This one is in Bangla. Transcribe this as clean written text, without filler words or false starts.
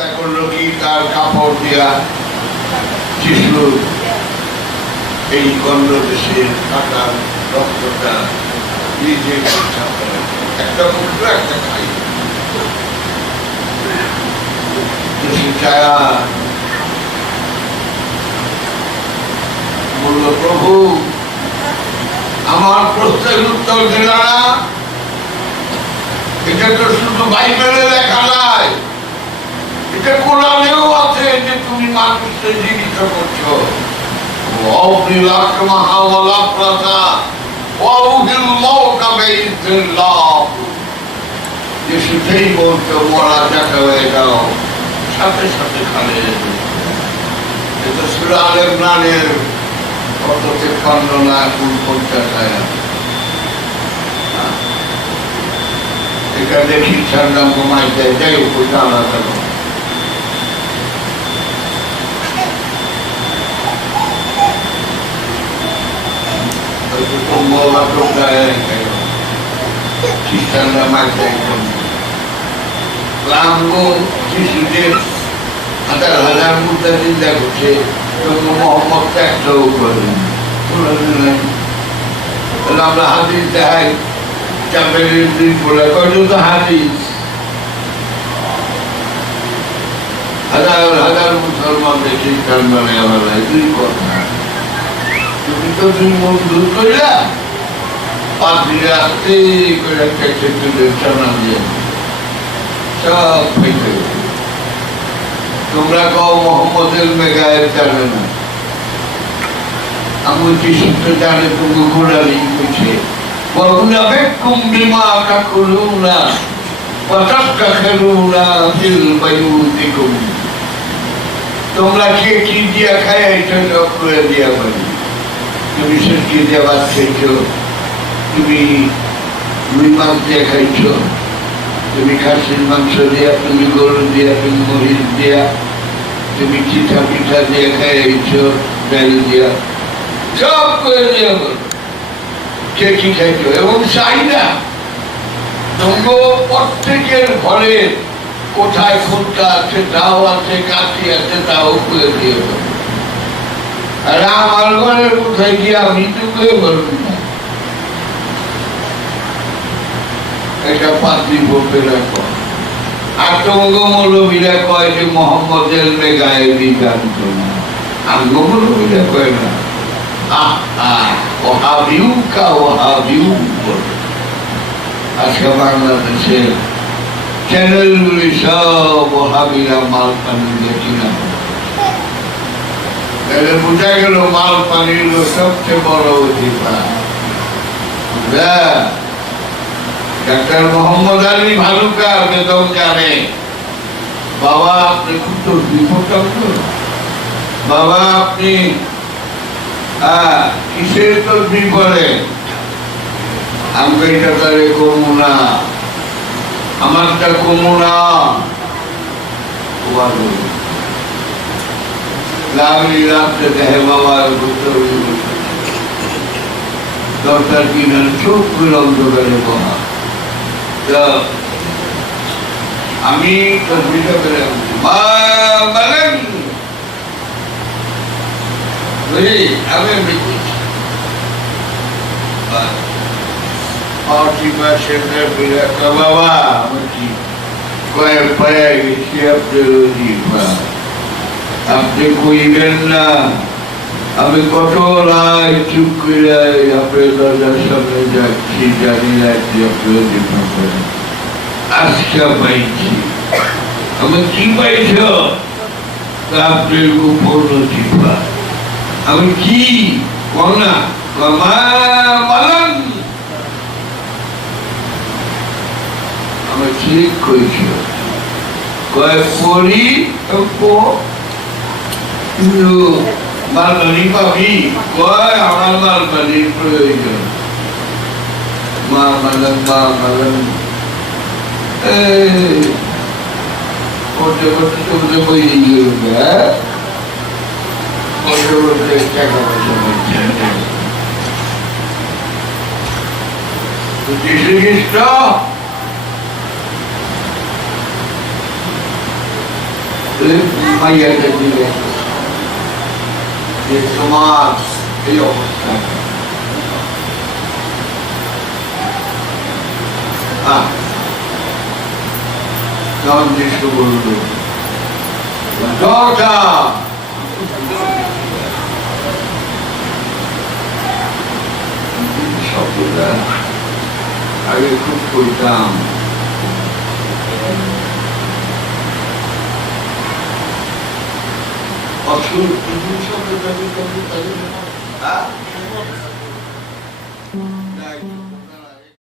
চিন্তা করলো কি তার কাপড় দিয়া শিশু এই গন্ধ দেশের কাটার রক্তটা নিজে একটা মুখটা একটা খাই ছায়া বলল প্রভু আমার প্রশ্নের উত্তর দিল না। এটা তো শুধু বাইবেলে লেখা নাই, এটা কোরআনেও আছে যে তুমি মানুষকে জীবিত করছো। সেটাই বলতো মরা দেখা হয়ে গেল সাথে সাথে খালে এটা সূরা আলে ইমরানের কততে খণ্ডনা ফুল পঞ্চাশায় এটা দেখি ঠান্ডা কমাই দেয়, যাই হোক ওইটা আলাদা খ্রিস্টানরা মাঝে শিশুদের হাজার হাজার মুদ্রা চিন্তা করছে মোহাম্মদ একটাও করেন। আমরা হাদিস দেখাই চাপের দিন বলে কত হাদিস হাজার হাজার মুসলমানদের খ্রিস্টান মানে আমার দুই কথা। তুমি তো দুই মন দূর করিলা পাত্রীরা আস্তে করে খেতে তুলে টানা দিয়ে সব ফেটে। তোমরা কও মোহাম্মদের মেগায়ের জানে না, আমি কি শিখতে জানে তুমি ঘোরালি করছে وَأُنَبِّئُكُمْ بِمَا تَأْكُلُونَ وَتَدَّخِرُونَ فِي بُيُوتِكُمْ। তোমরা কে কি দিয়া খাইছো সব করে দিয়া পারি। তুমি সবজি দিয়ে ভাত খাইছো, তুমি রুই মাছ দিয়ে খাইছো, তুমি খাসির মাংস দিয়া, তুমি গরু দিয়া, তুমি মহিষ দিয়া, তুমি চিঠা পিঠা দিয়ে খাইছো, ডাল দিয়া, সব করে দিয়া বলো কে কি খাইছো। এবং চাহিদা তোমরা প্রত্যেকের ঘরে কোথায় খুঁটটা আছে, তাও আছে, কাশি আছে, তাও করে দিয়ে বলো। আর আমার ঘরের কোথায় গিয়ে আমি তো করে বলবো না। এটা পাত্রী ভোটেরা কয়। আর তোমাকে মৌলবীরা কয় যে মোহাম্মদের গায়ে বিজ্ঞান্ত না, আঙ্গ মৌলবীরা কয় না। আজকে বাংলাদেশের চ্যানেলগুলি সব ওহাবিরা মাল পানি দিয়ে কিনা, তাহলে বোঝা গেল মাল পানির সবচেয়ে বড় অধিকার। ডাক্তার মোহাম্মদ আলী ভালুকার বেদম জানে বাবা আপনি খুব বিপদ বাবা আপনি কিসের তসবি করেন? আমি এটা তারে কমু না, আমারটা কমু না। রাত্রে দেখে বাবার দরকার কিনার চোখ করে অন্ধকারে বলা। আমি তসবিটা করে আপনি কইবেন না আমি কত রায় চুপ করে আপনার দরজার সামনে যাচ্ছি, জানি না কি আপনার জীবন করেন। আজকে পাইছি। আমি কি পাইছ? আপনার গোপন চিপা। আমি কি না আমি ঠিক কইছ কয়েক পরি মালবাড়ি পাবি, কয় আমার মালবাড়ির প্রয়োজন। মা মালাম মা মালাম করতে করতে করতে বই করতে করতে টাকা পয়সা যীশু খ্রিস্ট মাইয়াকে দিলে যে তোমার এই অবস্থা তখন যিশু বলল শব্দটা আগে খুব করতাম অসুর শব্দটা